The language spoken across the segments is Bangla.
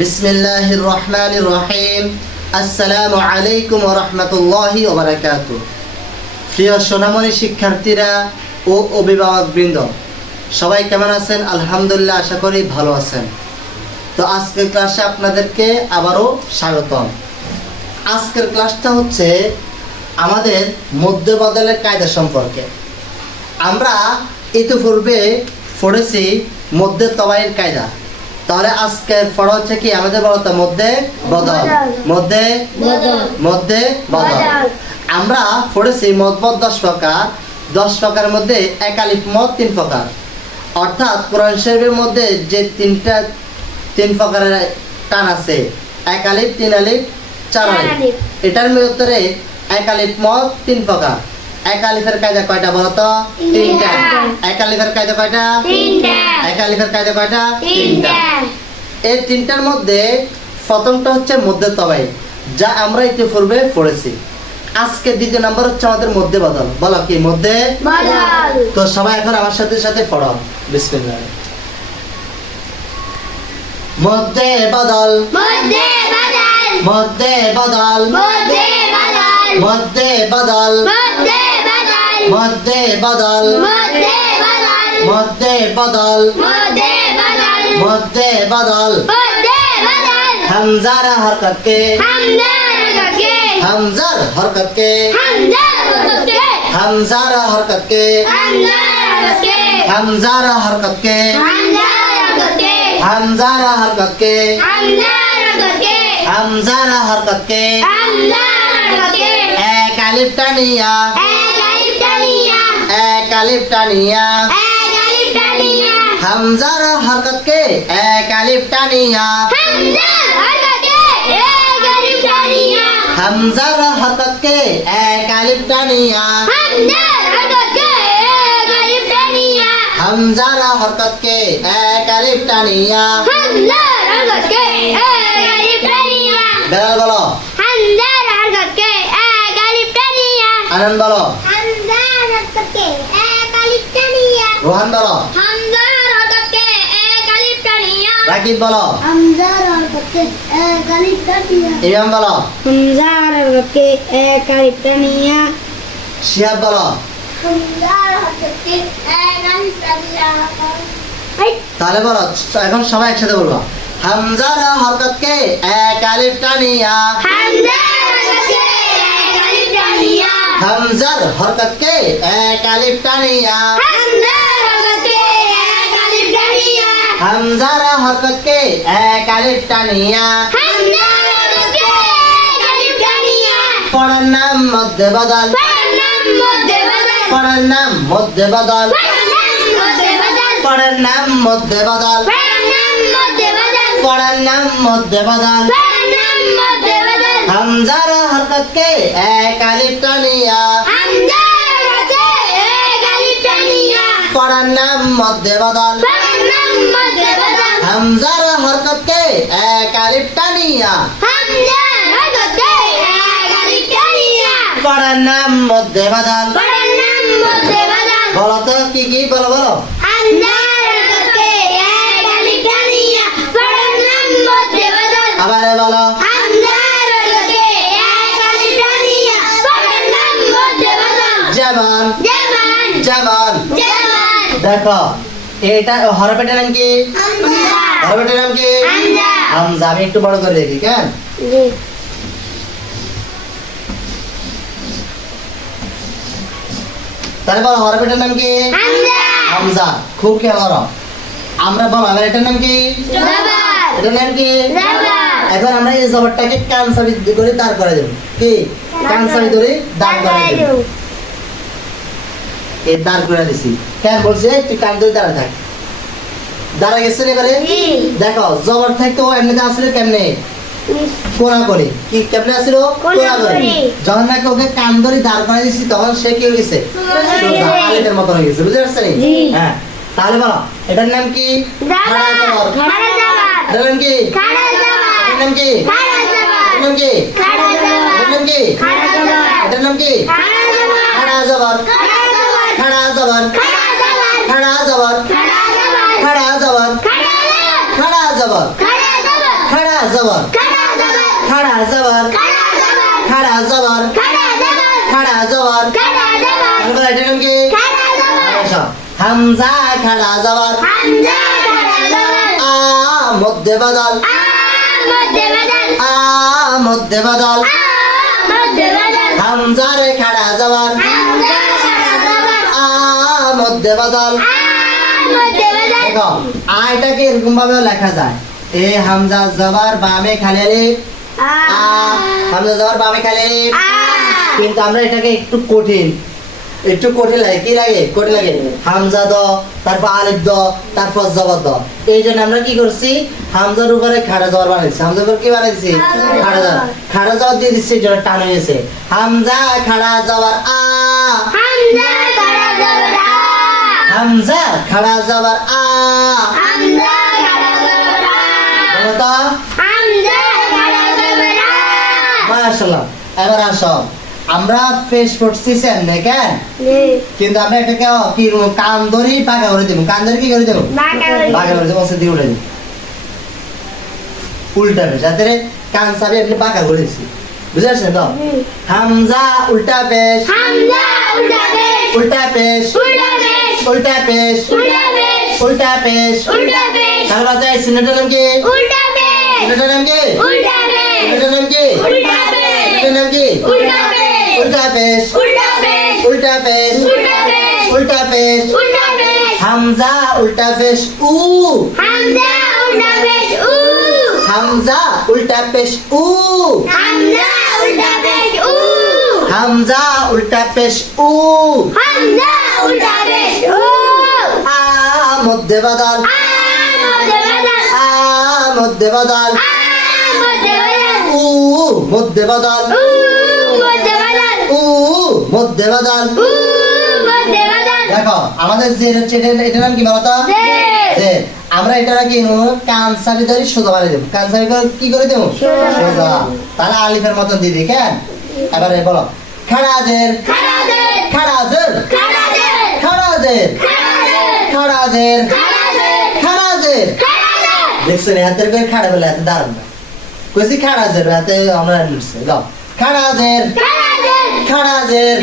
বিসমিল্লাহির রহমানির রহিম। আসসালামু আলাইকুম ওয়া রাহমাতুল্লাহি ওয়া বারাকাতুহু। প্রিয় সোনামণি শিক্ষার্থীরা ও অভিভাবকবৃন্দ, সবাই কেমন আছেন? আলহামদুলিল্লাহ, আশা করি ভালো আছেন। তো আজকের ক্লাসে আপনাদেরকে আবারও স্বাগতম। আজকের ক্লাসটা হচ্ছে আমাদের মধ্যে বদলের কায়দা সম্পর্কে। আমরা ইতিপূর্বে পড়েছি মধ্যে তবাইয়ের কায়দা। তাহলে আজকের পড়া হচ্ছে কি আমাদের বলতো মধ্যে বদল। মধ্যে বদল আমরা পড়েছি মদ 10 প্রকার। 10 প্রকারের মধ্যে এক আলিফ মদ 3 প্রকার। অর্থাৎ কোরআন শরীফের মধ্যে যে তিন প্রকারের টান আছে, এক আলিফ, 3 আলিফ, 4 আলিফ। এটার ভিতরে এক আলিফ মদ 3 প্রকার। এক আলিফের কায়দা কয়টা বলতো? 3টা। এক আলিফের কায়দা কয়টা? 3টা। এক আলিফের কায়দা কয়টা? 3টা। এই 3টার মধ্যে প্রথমটা হচ্ছে মধ্যে তবাই, যা আমরা ইতিপূর্বে পড়েছি। আজকে দ্বিতীয় নাম্বার হচ্ছে আমাদের মধ্যে বদল। বলো কি মধ্যে বদল? তো সবাই এখন আমার সাথে সাথে পড়ো। বিসমিল্লাহ। মধ্যে বদল, মধ্যে বদল, মধ্যে বদল, মধ্যে বদল, মধ্যে বদল, মধ্যে বদল, মধ্যে বদল, মধ্যে বদল, হামজার হরকত কে, হামজার হরকত কে, হামজার হরকত কে, হামজার হরকত কে, হামজার হরকত কে, হামজার হরকত কে, এক আলিফ টানিয়া, এক আলিফ টানিয়া, হামজার হরকত কে, এক আলিফ টানিয়া, হামজার হরকত কে, এক আলিফ টানিয়া, হামজার হরকত কে, এক আলিফ টানিয়া। বেলাল বলো। আনন্দ বলো। রোহান বলো। রাকিব বলো। ইমাম বলো। শিহাব বলো। তাহলে বলো, এখন সবাই একসাথে বলবো। হামজার হরকত কে এক আলিফ টানিয়া, হামজার হরকত কে এক আলিফ টানিয়া, হামজার হরকত কে এক আলিফ টানিয়া। পড়ার নাম মধ্যে বদল, পড়ার নাম মধ্যে বদল, পড়ার নাম মধ্যে বদল, পড়ার নাম মধ্যে বদল, হামজার হরকত কে এক আলিফ টানিয়া, পড়ার নাম মধ্যে বদল, হামজার হরকত কে এক আলিফ টানিয়া, পড়ার নাম মধ্যে বদল। বলো তো কি কি? বলো বলো। আবার বলো। যেমন যেমন দেখো, এটা হরফের নাম কি? হরফের নাম কি? হামজা। আমি একটু বড় করে দেখি কেন। তাহলে বলো হরফের নাম কি? হামজা। খুব খেয়াল করো। আমরা বলো আবার এটার নাম কি? এটার নাম কি? এখন আমরা এই জবরটাকে কান সাবিত করে দাঁড় করে দেব। কি? কান সাবিত করে দাঁড় করে দেব। এই দাঁড় করে দিছি কেন বলছে? তুই কান ধরে দাঁড়া থাক। দাঁড়া গেছে এবারে দেখো, জবর থাকতো এমনিতে আসলে কেমনে কোনা করে, কি কেমনে আসলো কোনা করে। যখন নাকি ওকে কান ধরে দাঁড় করে দিছি তখন সে কি হয়ে গেছে? সোজা আলিফের মতো হয়ে গেছে। বুঝতে পারছেন? হ্যাঁ। তাহলে বলো এটার নাম কি? খাড়া জবর। এটার নাম কি? এটার নাম কি? এটার নাম কি? এটার নাম কি? এটার নাম কি? খাড়া জবর। খাড়া জবর। খাড়া জবর। খাড়া জবর। খাড়া জবর। খাড়া জবর খাড়া জবর খাড়া জবর খাড়া জবর তারপর এটা নাম কি হামজা খাড়া জবর আ মধ্যে বদল আ মধ্যে বদল হামজা রে খাড়া জবর আ মধ্যে বদল দেখো আয়টাকে এরকম ভাবে লেখা যায় এ হামজা জবর বামে খালি আলিফ আ হামজা জবর বামে খালি আলিফ কিন্তু আমরা এটাকে একটু কঠিন লাগে কি লাগে কঠিন লাগে হামজা দ তারপর আলিফ দ তারপর জবর দ এই জন্য আমরা কি করছি হামজার উপরে খাড়া জবর বানাইছি হামজার উপর কি বানাইছি খাড়া জবর দিয়ে দিচ্ছি যেটা টান হয়েছে হামজা খাড়া জবর আ হামজা খাড়া জবর আ বলো তো মাশাআল্লাহ এবার আসো আমরা ফেস পড়ছি সামনে কেন কিন্তু আমরা এটাকে কি কান ধরি পাকা করে দেব কান ধরি কি করে দেব পাকা করে দেব ওসে দিয়ে উঠে দেব উল্টা পেশ যাতে কান সাবে আপনি পাকা করে দিছি বুঝাছেন তো হামজা উল্টা পেশ উল্টা পেশ উল্টা পেশ উল্টা পেশ তাহলে তাই সিনেটার নাম কি সিনেটার নাম কি সিনেটার নাম কি সিনেটার নাম কি উল্টা পেশ উল্টা পেশ উল্টা পেশ হামজা উল্টা পেশ উ হামজা উল্টা পেশ উ হামজা উল্টা পেশ উ আ মধ্যে বদল আ মধ্যে বদল উ মধ্যে বদল উ মধ্যে বদল দেখো আমাদের যে হচ্ছে এটা নাম কি বলতো যে আমরা এটা কি কান সারি ধরে সোজা বানিয়ে দেব কান সারি কি করে দেব সোজা তাহলে আলিফের মতন দিয়ে দিই কেন এবারে বলো খাড়াজের খাড়াজের খাড়াজের খাড়াজের খাড়াজের দেখছেন হাতের করে খাড়া বলে হাতে দাঁড়ান না কইছি খাড়াজের হাতে আমরা লিখছি দাও খাড়াজের খাড়াজের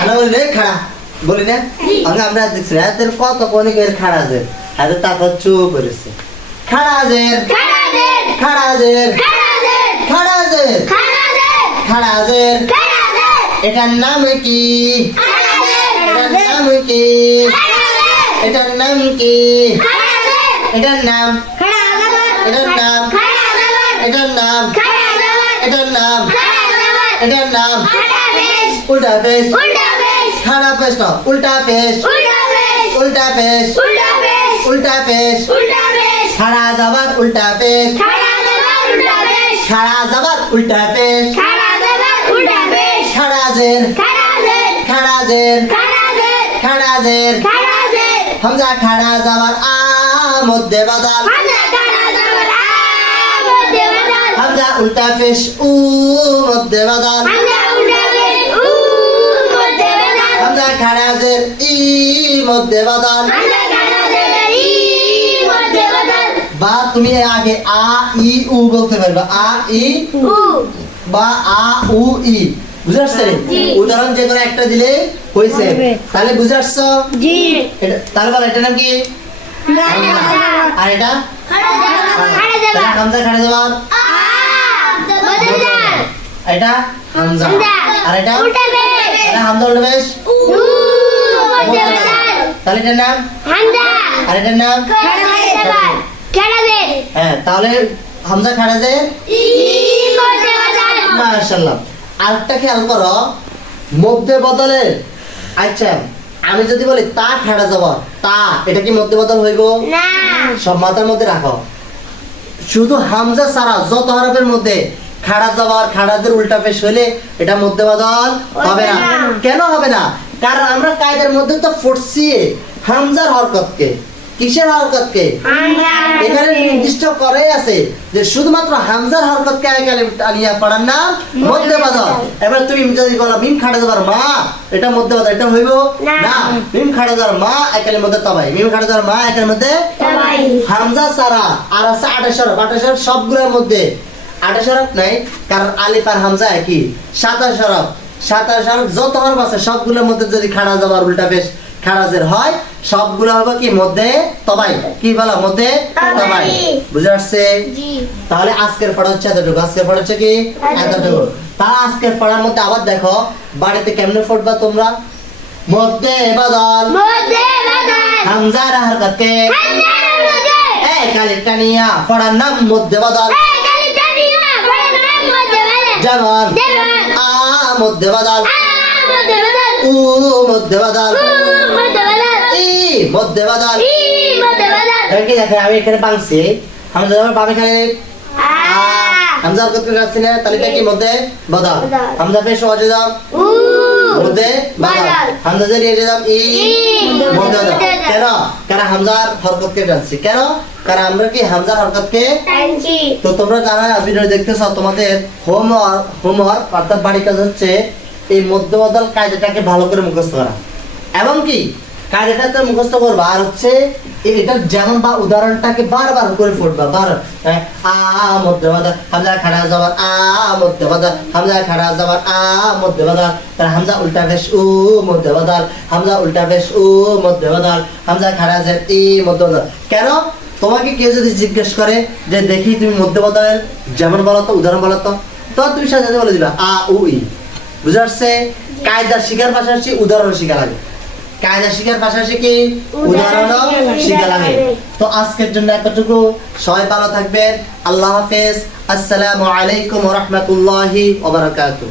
আমরা বলি রে খাড়া বলি না আমরা দেখছি হাতের কত কোনে করে খাড়াজের হাতে তারপর চুপ করেছে খাড়াজের খাড়াজের খাড়াজের খাড়াজের এটার নাম কি এটার নাম কি এটার নাম কি এটার নাম এটার নাম এটার নাম এটার নাম এটার নাম উল্টা পেশ খাড়া পেশ না উল্টা পেশ উল্টা পেশ উল্টা পেশ খাড়া জবর উল্টা পেশ খাড়া জবর উল্টা পেশ খাড়াজের খাড়াজের খাড়াজের হামজা খাড়া জবর আ মধ্যে বদল হামজা উল্টা পেশ উ মধ্যে বদল হামজা খাড়াজের ই মধ্যে বদল বা তুমি আগে আ ই উ বলতে পারবে আ ই বা আ উ ই বুঝাচ্ছেন উদাহরণ যে কোনো একটা দিলে হইছে তাহলে বুঝাচ্ছ জি তাহলে বল এটা নাম কি আর এটা তাহলে হামজা খাড়া জবর এটা হামজা আর এটা এটা হামজা উল্টা পেশ তাহলে এটার নাম হামজা আর এটার নাম খাড়াজের হ্যাঁ তাহলে হামজা খাড়াজের মাশাআল্লাহ আরেকটা খেয়াল করো মধ্যে বদলে আচ্ছা আমি যদি বলি তা খাড়া জবর তা এটা কি মধ্যে বদল হইব না সব মাথার মধ্যে রাখো শুধু হামজা ছাড়া যত হরফের মধ্যে খাড়া জবর খাড়াজের উল্টা পেশ হইলে এটা মধ্যে বদল হবে না কেন হবে না কারণ আমরা কায়দার মধ্যে তো পড়ছি হামজার হরকতকে কিসের হরকতকে? এখানে নির্দিষ্ট করে আছে যে শুধুমাত্র হামজার হরকতকে এক আলিফ টানিয়া পড়ার নাম মধ্যে বদল। এবার তুমি যদি বলো মিম খাড়া যাবার মা, এটা মধ্যে বদল, এটা হইব না। মিম খাড়া যাবার মা এক আলিফের মধ্যে তবাই, মিম খাড়া যাবার মা একের মধ্যে তবাই। হামজা সারা আর আছে 28 হরফ সবগুলোর মধ্যে 28 হরফ নাই, কারণ আলিফ আর হামজা একই। 27 হরফ যত হরফ আছে সবগুলোর মধ্যে যদি খাড়া যাবার উল্টা পেশ খারাজের হয় সবগুলো হবে কি মধ্যে তবাই। কি বলা? মধ্যে তবাই। বুঝে আসছে? তাহলে আজকের পড়া হচ্ছে এতটুকু। আজকের পড়া হচ্ছে কি এতটুকু। তাহলে আজকের পড়ার মধ্যে আবার দেখো বাড়িতে কেমনে পড়বা তোমরা। মধ্যে বদল হামজার হরকতকে এক আলিফ টানিয়া পড়ার নাম মধ্যে বদল। যেমন আ মধ্যে বদল, উ মধ্যে বদল, ই মধ্যে বদল। কি দেখেন আমি এখানে বাংছি হামজা যখন পাবে এখানে হামজা হরকত করে আসছে না, তাহলে এটা কি মধ্যে বদল। হামজা পেশ ওয়াজে দাও মধ্যে বদল, হামজা জের এজে দাও ই মধ্যে বদল। কেন? কারণ হামজার হরকতকে টানছি। কেন? কারণ আমরা কি হামজার হরকতকে টানছি। তো তোমরা যারা ভিডিও দেখতেছো তোমাদের হোমওয়ার্ক অর্থাৎ বাড়ি কাজ হচ্ছে এই মধ্য বদল কায়দাটাকে ভালো করে মুখস্থ করা, এবং কি কায়দাটাতে মুখস্থ করবা, আর হচ্ছে এটার যেমন বা উদাহরণটাকে বারবার করে পড়বা। আ মধ্য বদল হামজা খাড়া যাবার আ মধ্য বদল, হামজা খাড়া যাবার আ মধ্য বদল, তার হামজা উল্টা পেশ উ মধ্য বদল, হামজা উল্টা পেশ উ মধ্য বদল, হামজা খাড়া জের ই মধ্য বদল। কেন? তোমাকে কেউ যদি জিজ্ঞেস করে যে দেখি তুমি মধ্য বদলের যেমন বলো তো উদাহরণ বলো তো, তুমি সাথে সাথে বলে দিবা আ উ ই। বুঝে আসছে? কায়দা শিখার পাশাপাশি উদাহরণ শিখা লাগে। কায়দা শিখার পাশাপাশি কি উদাহরণ শিখা লাগে। তো আজকের জন্য এতটুকু। সবাই ভালো থাকবেন। আল্লাহ হাফেজ। আসসালামু আলাইকুম ওয়া রাহমাতুল্লাহি ওয়া বারাকাতুহু।